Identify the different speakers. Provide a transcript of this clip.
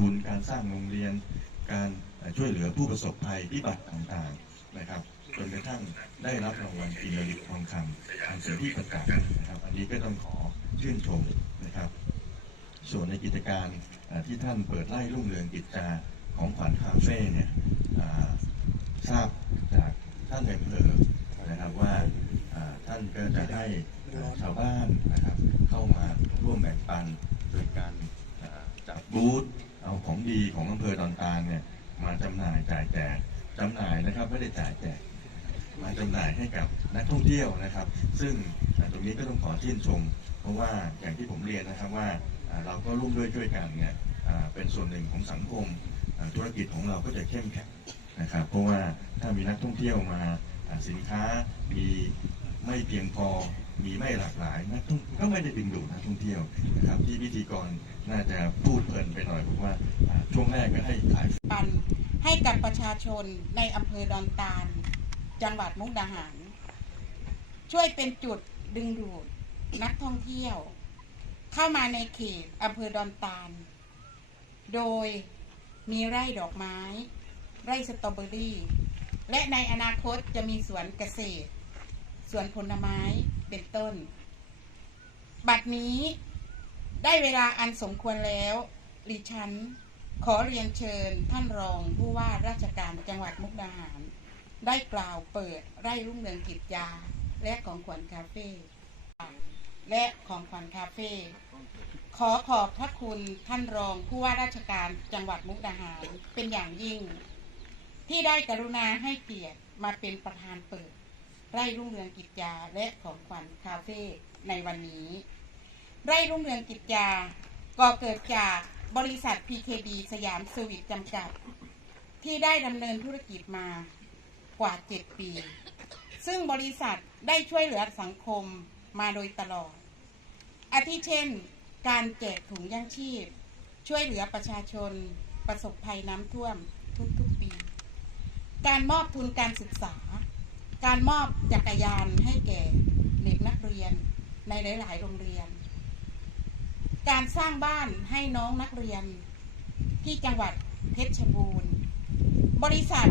Speaker 1: ทุนการสร้างโรงเรียน การช่วยเหลือผู้ประสบภัยพิบัติต่างๆนะครับจนกระทั่งได้รับรางวัลอินทริทองคำทางเสือที่ประกาศนะครับ อันนี้ก็ต้องขอชื่นชมนะครับ ส่วนในกิจการที่ท่านเปิดไล่รุ่งเรืองกิจจารของขวัญคาเฟ่เนี่ยทราบจากท่านในอำเภอนะครับว่าท่านก็จะให้ชาวบ้านนะครับเข้ามาร่วมแบ่งปันโดยการอ่าจัดบูธ เอาของดีของอำเภอดอนตาลเนี่ยมาจำหน่ายจ่ายแจกจำหน่ายนะครับไม่ได้จ่ายแจกมาจำหน่ายให้กับนักท่องเที่ยวนะครับ ซึ่งตรงนี้ก็ต้องขอชื่นชม เพราะว่าอย่างที่ผมเรียนนะครับว่าเราก็ร่วมด้วยช่วยกันเนี่ยเป็นส่วนหนึ่งของสังคมธุรกิจของเราก็จะเข้มแข็งนะครับ เพราะว่าถ้ามีนักท่องเที่ยวมาสินค้ามี ไม่เพียงพอมีไม่หลากหลายนักท่องก็ไม่ได้ดึงดูดนักท่องเที่ยวนะครับ ที่พิธีกรน่าจะพูดเพลินไปหน่อยผมว่าอ่าช่วงแรกก็ให้ขาย
Speaker 2: ปันให้กับประชาชนในอำเภอดอนตาล จังหวัดมุกดาหาร ช่วยเป็นจุดดึงดูดนักท่องเที่ยว เข้ามาในเขตอำเภอดอนตาล โดยมีไร่ดอกไม้ ไร่สตรอเบอรี่ และในอนาคตจะมีสวนเกษตร สวนผลไม้เป็นต้น บัดนี้ได้เวลาอันสมควรแล้วดิฉัน ขอเรียนเชิญท่านรองผู้ว่าราชการจังหวัดมุกดาหาร ได้กล่าวเปิดไร่รุ่งเรืองกิจยา และของขวัญคาเฟ่และของขวัญคาเฟ่ขอขอบพระคุณท่านรองผู้ว่าราชการจังหวัดมุกดาหารเป็นอย่างยิ่ง ที่ได้กรุณาให้เกียรติมาเป็นประธานเปิด ไร่รุ่งเรืองกิจยาและของขวัญคาเฟ่ในวันนี้ ไร่รุ่งเรืองกิจยาก่อเกิดจากบริษัท PKD สยามสวิตจำกัด ที่ได้ดำเนินธุรกิจมากว่า 7 ปี ซึ่งบริษัทได้ช่วยเหลือสังคมมาโดยตลอด อาทิเช่น การแจกถุงย่างชีพ ช่วยเหลือประชาชนประสบภัยน้ำท่วมทุกๆปี การมอบทุนการศึกษา การมอบจักรยานให้แก่เด็กนักเรียนในหลาย ๆ โรงเรียน การสร้างบ้านให้น้องนักเรียนที่จังหวัดเพชรบูรณ์ บริษัท